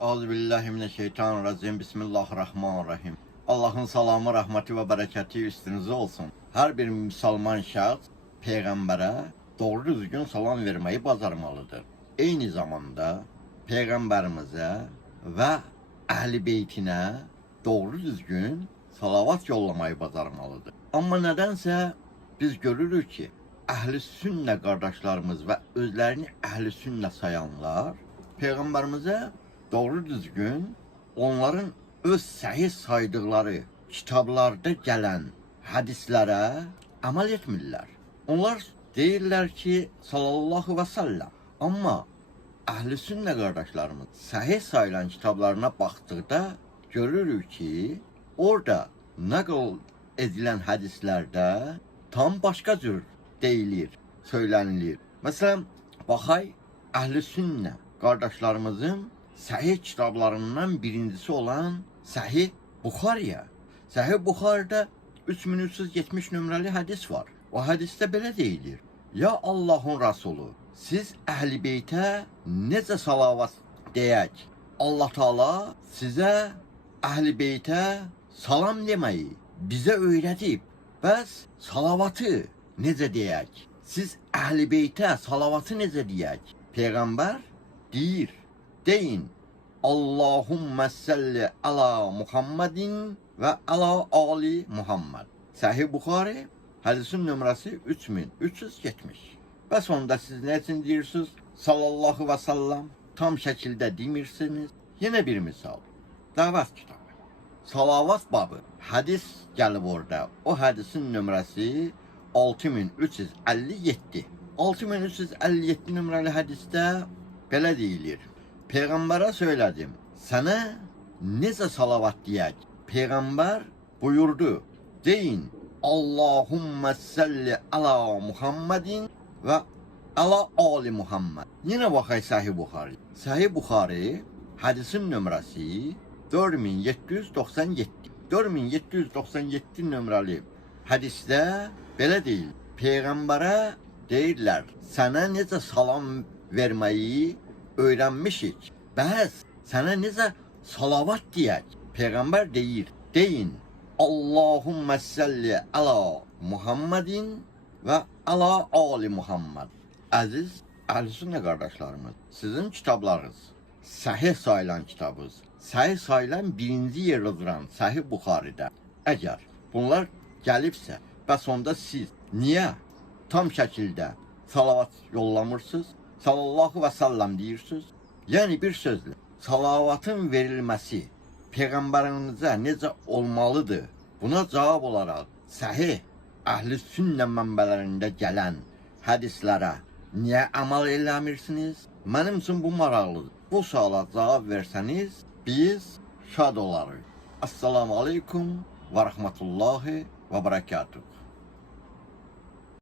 Euzubillahimineşşeytanirracim. Bismillahirrahmanirrahim. Allah'ın salamı, rahmeti ve bereketi üstünüze olsun. Her bir Müslüman şahs peygambere doğru düzgün salam vermeyi bacarmalıdır. Aynı zamanda peygamberimize ve ehli beytine doğru düzgün salavat yollamayı bacarmalıdır. Ama nedense biz görürük ki ehli sünne kardeşlerimiz ve özlerini ehli sünne sayanlar peygamberimize doğru düzgün onların öz sahih saydıkları kitaplarda gelen hadislere amel etmirlər. Onlar deyirlər ki sallallahu ve sellem. Ama ehli sünne kardeşlerimiz sahih sayılan kitaplarına baktıkta görürük ki orada nakl edilen hadislerde tam başka cür deyilir, söylənilir. Mesela baxay ehli sünne kardeşlerimizin sahih kitaplarından birincisi olan Sahih Buxariya. Sahih Buxarida 3370 nömrəli hadis var. O hadiste belə deyilir: Ya Allah'ın Resulü, siz Əhl-i Beytə necə salavat deyək? Allah Teala sizə Əhl-i Beytə salam deməyi bizə öyrədib. Bəs salavatı necə deyək? Siz Əhl-i Beytə salavatı necə deyək? Peygamber deyir, deyin: Allahümme salli ala Muhammedin ve ala Ali Muhammed. Sahih Buxari hadisin nömrəsi 3370. Və sonunda siz nə üçün deyirsiniz? Sallallahu ve sellem tam şəkildə demirsiniz. Yine bir misal. Davat kitabı. Salavat babı. Hadis gəlib orada. O hadisin nömrəsi 6357. 6357 nömrəli hadiste belə deyilir: Peygamber'e söyledim, sana necə salavat diyək? Peygamber buyurdu, deyin: Allahümme salli ala Muhammedin ve ala Ali Muhammed. Yine bakay Sahih Buxari. Sahih Buxari hadisin nömrəsi 4797. 4797 nömrəli hadiste belə deyil: Peygamber'e deyirlər, sana necə salam vermeyi öğrenmişik. Bəs sana necə salavat diyək? Peygamber deyir, deyin: Allahümme salli ala Muhammedin ve ala Ali Muhammed. Aziz əhl-i kardeşlerimiz, sizin kitaplarınız, sahih sayılan kitabınız, sahih sayılan birinci yerde duran Sahih Buxaridə əgər bunlar gəlibsə, bəs onda siz niye tam şəkildə salavat yollamırsınız? Sallallahu ve sellem deyirsiniz. Yani bir sözle salavatın verilmesi peygamberinize necə olmalıdır? Buna cevap olarak sahih ehli sünne mənbələrində gələn hadislere niye amal eləmirsiniz? Mənim üçün bu maraqlıdır. Bu suala cevap verseniz biz şad olarıq. Assalamu aleykum ve rahmetullahi ve berekatuhu.